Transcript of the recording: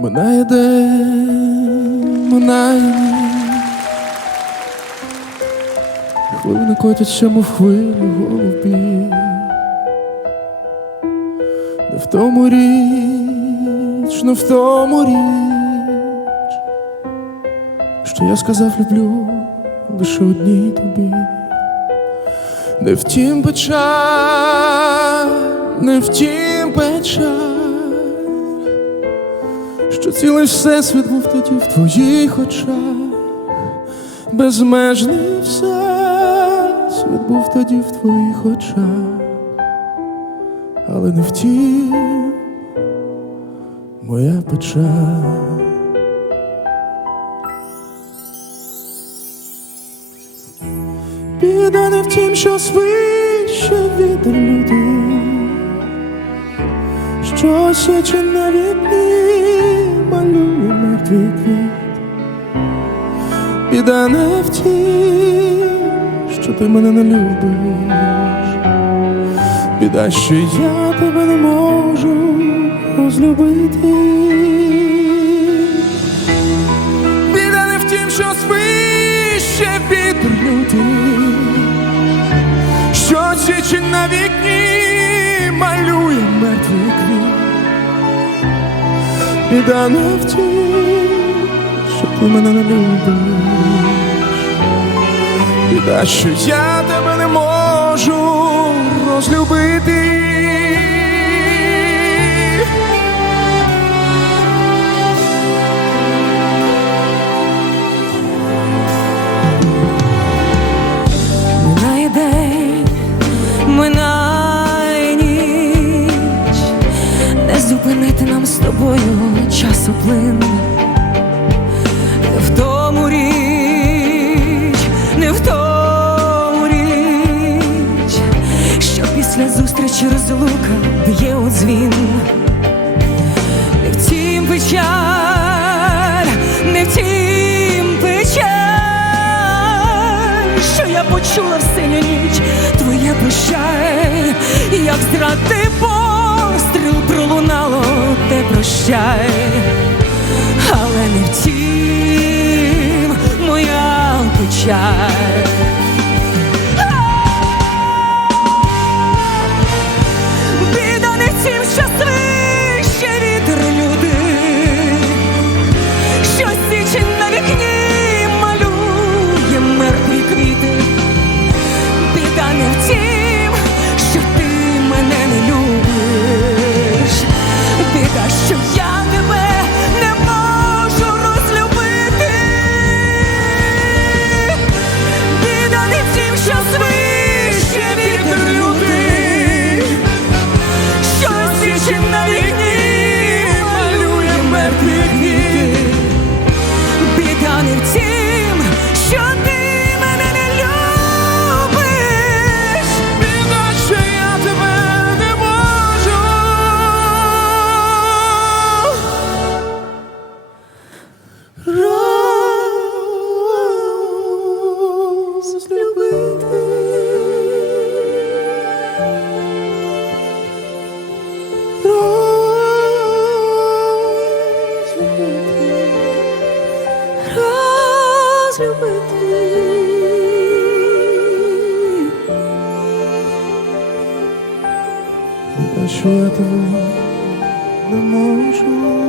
Минає день, минає ніч. Хвилини котяться, мов хвилі голубі. Не в тому річ, не в тому річ, що я сказав люблю лише одній тобі. Не втім печаль, не втім печаль, що цілий всесвіт був тоді в твоїх очах, безмежний всесвіт був тоді в твоїх очах, але не втім моя печаль. Біда не в тім, що свище від людей, що січе на вікні мертвий. Біда не в тім, що ти мене не любиш. Біда, що я тебе не можу розлюбити. Біда не в тім, що свище вітер лютий, що січе на вікні малює мертвий квіт. Біда не в тім, що ти мене не любиш. Біда, що я тебе не можу розлюбити. Минає день, минає зупинити нам з тобою часоплин. Не зустрічі розлука б'є у дзвін. Не втім печаль, не втім печаль, що я почула в синю ніч твоє прощай, як зради постріл пролунало те прощай, але не втім моя печаль. Розлюбити. Біда, що я тебе не можу